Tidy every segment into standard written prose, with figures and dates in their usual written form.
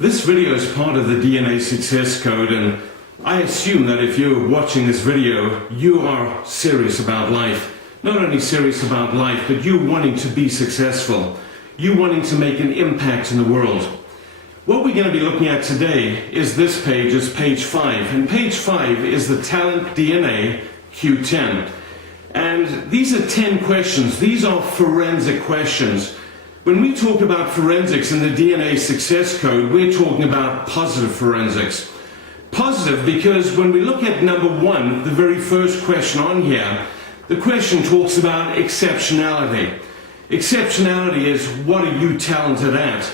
This video is part of the DNA Success Code, and I assume that if you're watching this video, you are serious about life. Not only serious about life, but you wanting to be successful. You wanting to make an impact in the world. What we're going to be looking at today is this page, is page 5. And page 5 is the Talent DNA Q10. And these are 10 questions. These are forensic questions. When we talk about forensics in the DNA Success Code, we're talking about positive forensics. Positive because when we look at number 1, the very first question on here, the question talks about exceptionality. Exceptionality is, what are you talented at?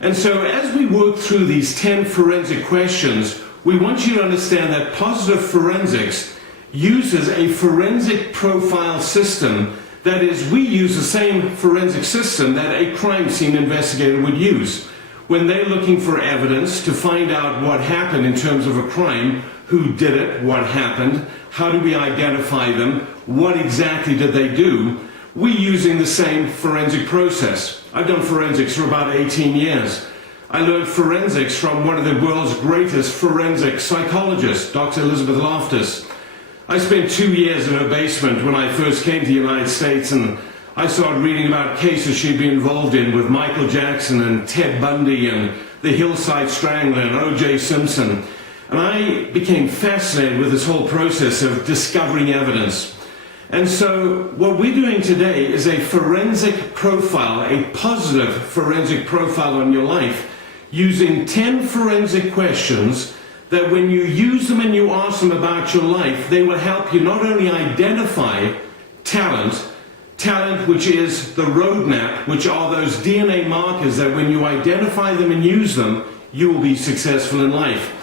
And so as we work through these 10 forensic questions, we want you to understand that positive forensics uses a forensic profile system. That is, we use the same forensic system that a crime scene investigator would use. When they're looking for evidence to find out what happened in terms of a crime, who did it, what happened, how do we identify them, what exactly did they do, we're using the same forensic process. I've done forensics for about 18 years. I learned forensics from one of the world's greatest forensic psychologists, Dr. Elizabeth Loftus. I spent 2 years in her basement when I first came to the United States, and I started reading about cases she'd been involved in with Michael Jackson and Ted Bundy and the Hillside Strangler and O.J. Simpson. And I became fascinated with this whole process of discovering evidence. And so what we're doing today is a forensic profile, a positive forensic profile on your life, using 10 forensic questions that when you use them and you ask them about your life, they will help you not only identify talent which is the roadmap, which are those DNA markers that when you identify them and use them, you will be successful in life.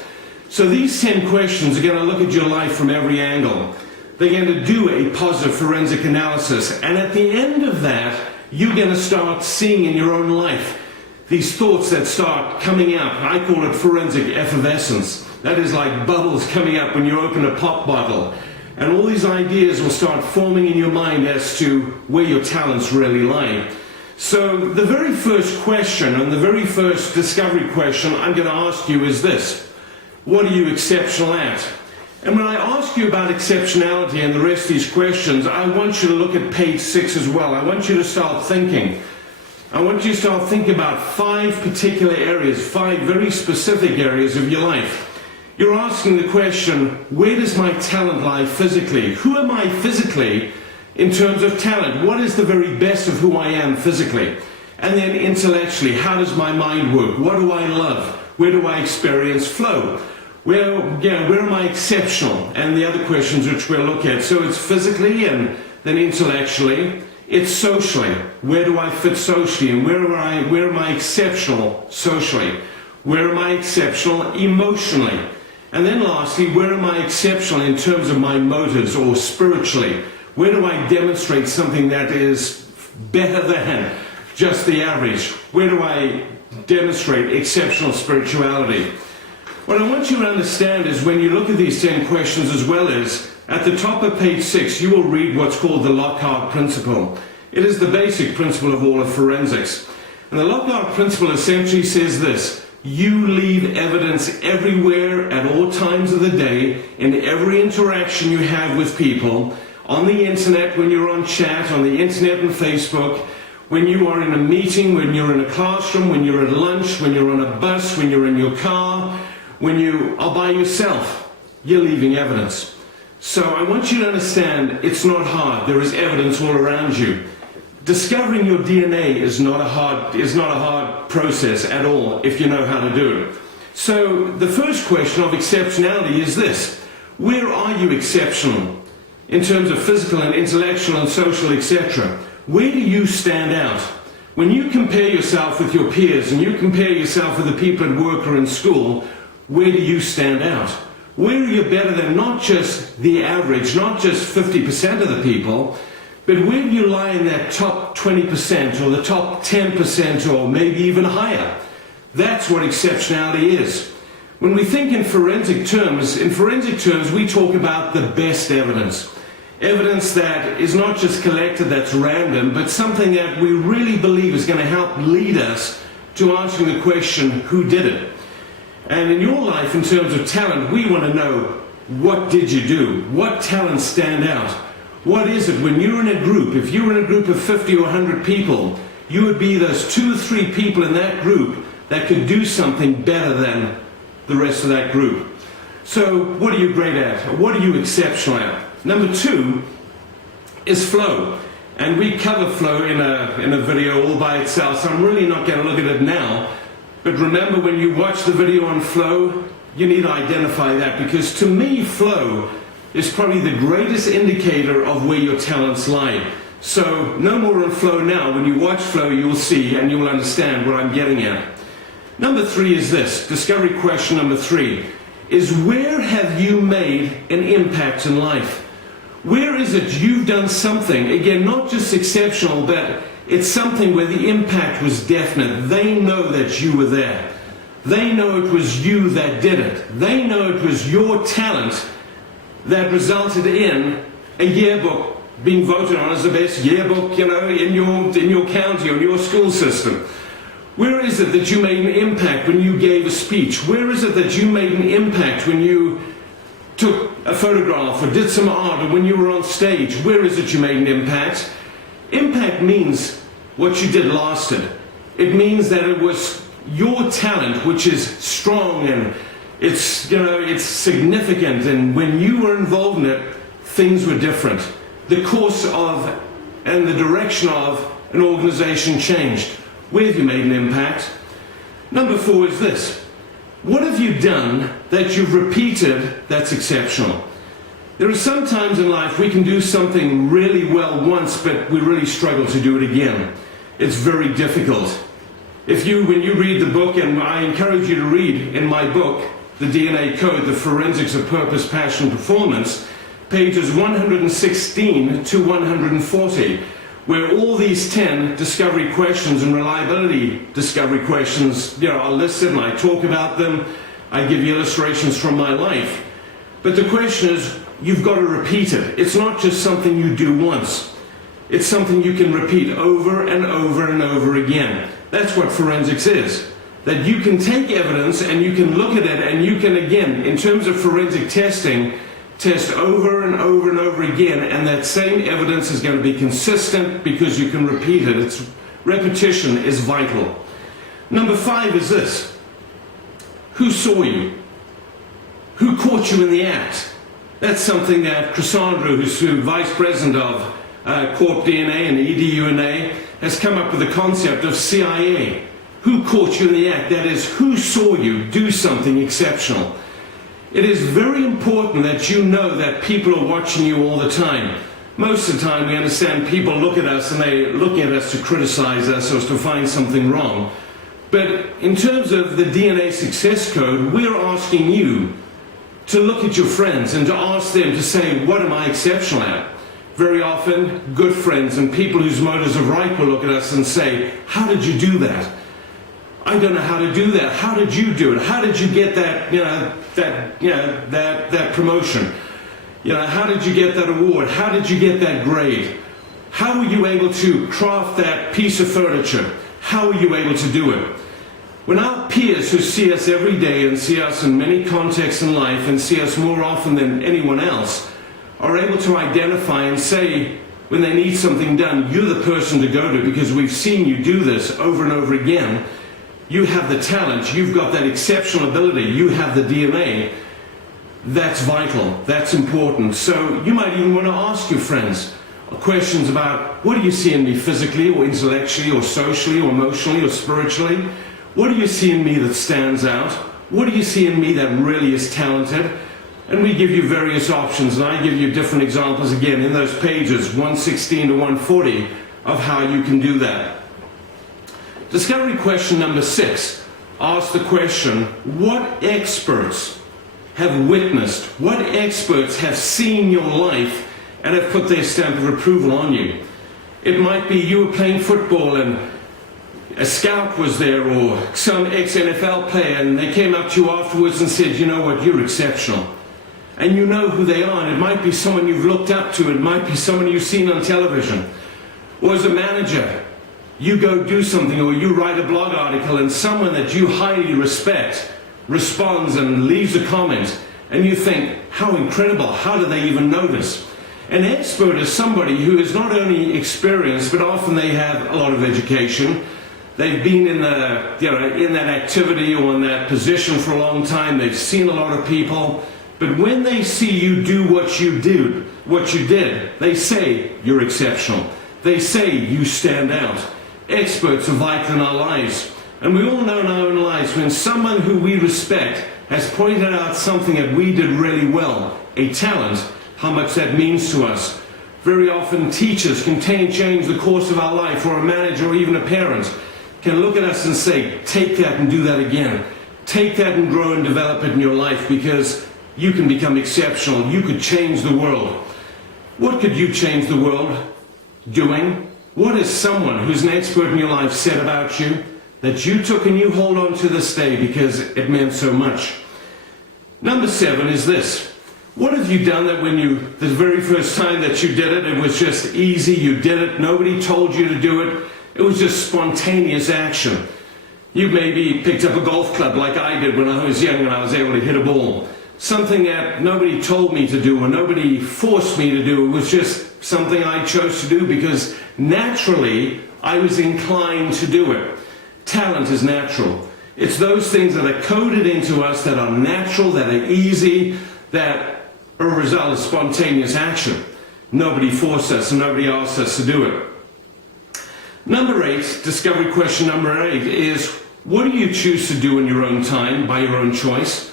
So these 10 questions are going to look at your life from every angle. They're going to do a positive forensic analysis, and at the end of that, you're going to start seeing in your own life these thoughts that start coming up. I call it forensic effervescence. That is like bubbles coming up when you open a pop bottle. And all these ideas will start forming in your mind as to where your talents really lie. So the very first question and the very first discovery question I'm going to ask you is this: what are you exceptional at? And when I ask you about exceptionality and the rest of these questions, I want you to look at page 6 as well. I want you to start thinking. I want you to start thinking about 5 particular areas, 5 very specific areas of your life. You're asking the question, where does my talent lie physically? Who am I physically in terms of talent? What is the very best of who I am physically? And then intellectually, how does my mind work? What do I love? Where do I experience flow? Where am I exceptional? And the other questions which we'll look at. So it's physically and then intellectually. It's socially. Where do I fit socially? And where am I exceptional socially? Where am I exceptional emotionally? And then lastly, where am I exceptional in terms of my motives or spiritually? Where do I demonstrate something that is better than just the average? Where do I demonstrate exceptional spirituality? What I want you to understand is when you look at these 10 questions as well as at the top of page 6, you will read what's called the Lockhart Principle. It is the basic principle of all of forensics. And the Lockhart Principle essentially says this: you leave evidence everywhere at all times of the day, in every interaction you have with people, on the internet, when you're on chat, on the internet and Facebook, when you are in a meeting, when you're in a classroom, when you're at lunch, when you're on a bus, when you're in your car, when you are by yourself, you're leaving evidence. So I want you to understand it's not hard. There is evidence all around you. Discovering your DNA is not a hard process at all if you know how to do it. So the first question of exceptionality is this: where are you exceptional in terms of physical and intellectual and social, etc.? Where do you stand out? When you compare yourself with your peers and you compare yourself with the people at work or in school, where do you stand out? Where are you better than not just the average, not just 50% of the people, but where do you lie in that top 20% or the top 10% or maybe even higher? That's what exceptionality is. When we think in forensic terms, we talk about the best evidence. Evidence that is not just collected, that's random, but something that we really believe is going to help lead us to answering the question, who did it? And in your life, in terms of talent, we want to know, what did you do? What talents stand out? What is it when you're in a group? If you were in a group of 50 or 100 people, you would be those 2 or 3 people in that group that could do something better than the rest of that group. So what are you great at? What are you exceptional at? Number 2 is flow. And we cover flow in a video all by itself, so I'm really not going to look at it now. But remember, when you watch the video on flow, you need to identify that, because to me, flow is probably the greatest indicator of where your talents lie. So no more on flow now. When you watch flow, you'll see and you'll understand what I'm getting at. Number 3 is this. Discovery question number 3 is, where have you made an impact in life? Where is it you've done something, again, not just exceptional, but it's something where the impact was definite. They know that you were there. They know it was you that did it. They know it was your talent that resulted in a yearbook being voted on as the best yearbook, in your county or in your school system. Where is it that you made an impact when you gave a speech? Where is it that you made an impact when you took a photograph or did some art, or when you were on stage? Where is it you made an impact? Impact means what you did lasted. It means that it was your talent, which is strong and it's significant, and when you were involved in it, things were different. The course of and the direction of an organization changed. Where have you made an impact? Number 4 is this. What have you done that you've repeated that's exceptional? There are some times in life we can do something really well once, but we really struggle to do it again. It's very difficult. When you read the book, and I encourage you to read in my book, The DNA Code, The Forensics of Purpose, Passion, Performance, pages 116 to 140, where all these 10 discovery questions and reliability discovery questions are listed, and I talk about them. I give you illustrations from my life. But the question is, you've got to repeat it. It's not just something you do once. It's something you can repeat over and over and over again. That's what forensics is. That you can take evidence and you can look at it, and you can, again, in terms of forensic testing, test over and over and over again, and that same evidence is going to be consistent because you can repeat it. Repetition is vital. Number 5 is this. Who saw you? Who caught you in the act? That's something that Cassandra, who's the Vice President of Corp DNA and Edu-DNA, has come up with the concept of CIA. Who caught you in the act? That is, who saw you do something exceptional? It is very important that you know that people are watching you all the time. Most of the time we understand people look at us and they're looking at us to criticize us or to find something wrong. But in terms of the DNA Success Code, we're asking you to look at your friends and to ask them to say, what am I exceptional at? Very often, good friends and people whose motives are right will look at us and say, how did you do that? I don't know how to do that. How did you do it? How did you get that promotion? How did you get that award? How did you get that grade? How were you able to craft that piece of furniture? How were you able to do it? When our peers who see us every day and see us in many contexts in life and see us more often than anyone else are able to identify and say, when they need something done, you're the person to go to because we've seen you do this over and over again. You have the talent, you've got that exceptional ability, you have the DNA. That's vital, that's important. So you might even want to ask your friends questions about, what do you see in me physically or intellectually or socially or emotionally or spiritually? What do you see in me that stands out? What do you see in me that really is talented? And we give you various options, and I give you different examples again in those pages 116 to 140 of how you can do that. Discovery question number 6 asks the question, what experts have witnessed, what experts have seen your life and have put their stamp of approval on you? It might be you were playing football and a scout was there, or some ex-NFL player, and they came up to you afterwards and said, you know what, you're exceptional. And you know who they are, and it might be someone you've looked up to, it might be someone you've seen on television. Or as a manager, you go do something, or you write a blog article, and someone that you highly respect responds and leaves a comment, and you think, how incredible, how do they even know this? An expert is somebody who is not only experienced, but often they have a lot of education. They've been in the, in that activity or in that position for a long time. They've seen a lot of people. But when they see you do what you did, they say you're exceptional. They say you stand out. Experts are vital in our lives. And we all know in our own lives when someone who we respect has pointed out something that we did really well, a talent, how much that means to us. Very often teachers can change the course of our life, or a manager or even a parent can look at us and say, take that and do that again. Take that and grow and develop it in your life, because you can become exceptional. You could change the world. What could you change the world doing? What has someone who's an expert in your life said about you that you took and you hold on to this day because it meant so much? Number 7 is this. What have you done that when the very first time that you did it, it was just easy, you did it, nobody told you to do it, it was just spontaneous action. You maybe picked up a golf club like I did when I was young and I was able to hit a ball. Something that nobody told me to do or nobody forced me to do. It was just something I chose to do because naturally I was inclined to do it. Talent is natural. It's those things that are coded into us that are natural, that are easy, that are a result of spontaneous action. Nobody forced us and nobody asked us to do it. Number 8, discovery question number 8 is, what do you choose to do in your own time, by your own choice?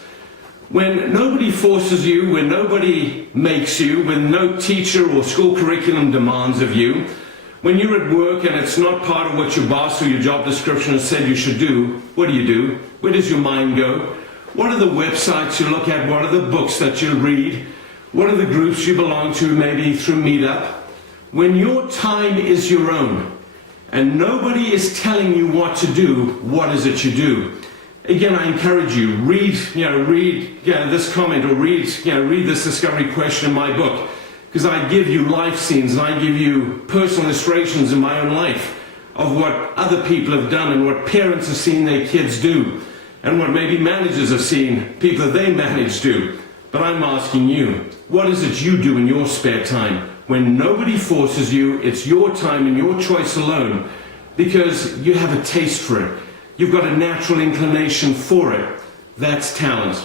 When nobody forces you, when nobody makes you, when no teacher or school curriculum demands of you, when you're at work and it's not part of what your boss or your job description has said you should do, what do? Where does your mind go? What are the websites you look at? What are the books that you read? What are the groups you belong to, maybe through Meetup? When your time is your own and nobody is telling you what to do, what is it you do? Again, I encourage you, read this comment or read this discovery question in my book, because I give you life scenes and I give you personal illustrations in my own life of what other people have done and what parents have seen their kids do and what maybe managers have seen people that they manage do. But I'm asking you, what is it you do in your spare time when nobody forces you? It's your time and your choice alone, because you have a taste for it. You've got a natural inclination for it. That's talent.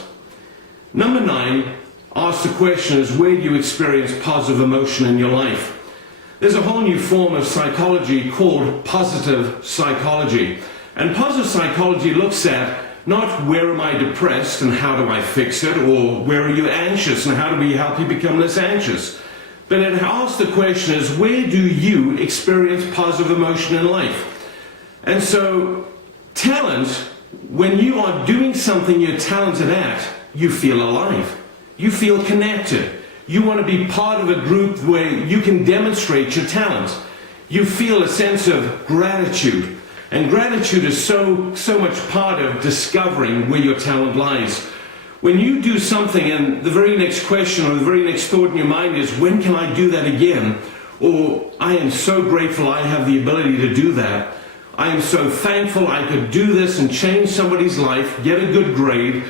Number 9, ask the question is, where do you experience positive emotion in your life? There's a whole new form of psychology called positive psychology. And positive psychology looks at not where am I depressed and how do I fix it, or where are you anxious and how do we help you become less anxious. But it asks the question is, where do you experience positive emotion in life? And so talent, when you are doing something you're talented at, you feel alive. You feel connected. You want to be part of a group where you can demonstrate your talent. You feel a sense of gratitude. And gratitude is so much part of discovering where your talent lies. When you do something and the very next question or the very next thought in your mind is, when can I do that again? Or, I am so grateful I have the ability to do that. I am so thankful I could do this and change somebody's life, get a good grade,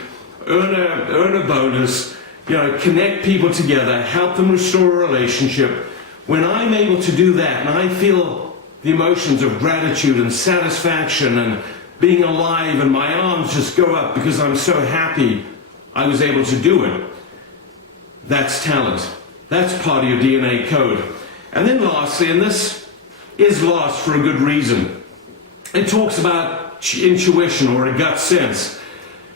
earn a bonus, connect people together, help them restore a relationship. When I'm able to do that and I feel the emotions of gratitude and satisfaction and being alive and my arms just go up because I'm so happy I was able to do it, that's talent. That's part of your DNA code. And then lastly, and this is last for a good reason, it talks about intuition or a gut sense.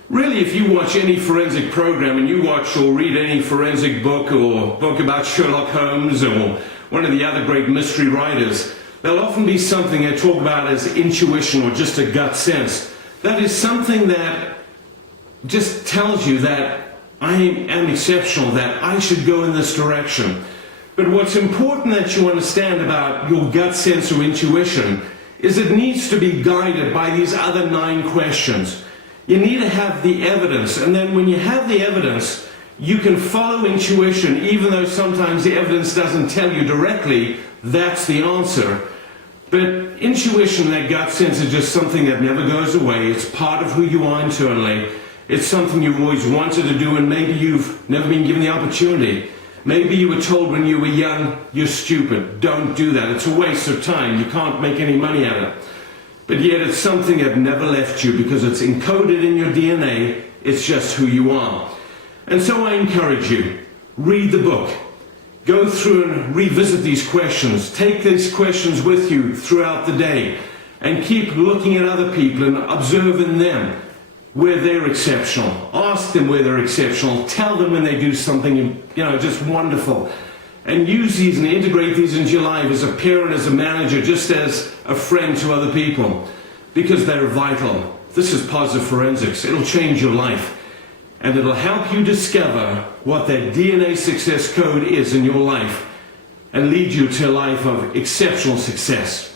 Really, if you watch any forensic program and you watch or read any forensic book or book about Sherlock Holmes or one of the other great mystery writers, there'll often be something they talk about as intuition or just a gut sense. That is something that just tells you that I am exceptional, that I should go in this direction. But what's important that you understand about your gut sense or intuition is it needs to be guided by these other 9 questions. You need to have the evidence, and then when you have the evidence, you can follow intuition, even though sometimes the evidence doesn't tell you directly that's the answer. But intuition, that gut sense, is just something that never goes away. It's part of who you are internally. It's something you've always wanted to do, and maybe you've never been given the opportunity. Maybe you were told when you were young, you're stupid, don't do that, it's a waste of time, you can't make any money at it. But yet it's something that never left you because it's encoded in your DNA, it's just who you are. And so I encourage you, read the book. Go through and revisit these questions. Take these questions with you throughout the day and keep looking at other people and observing them where they're exceptional. Ask them where they're exceptional. Tell them when they do something, just wonderful. And use these and integrate these into your life as a parent, as a manager, just as a friend to other people, because they're vital. This is positive forensics. It'll change your life. And it'll help you discover what that DNA success code is in your life and lead you to a life of exceptional success.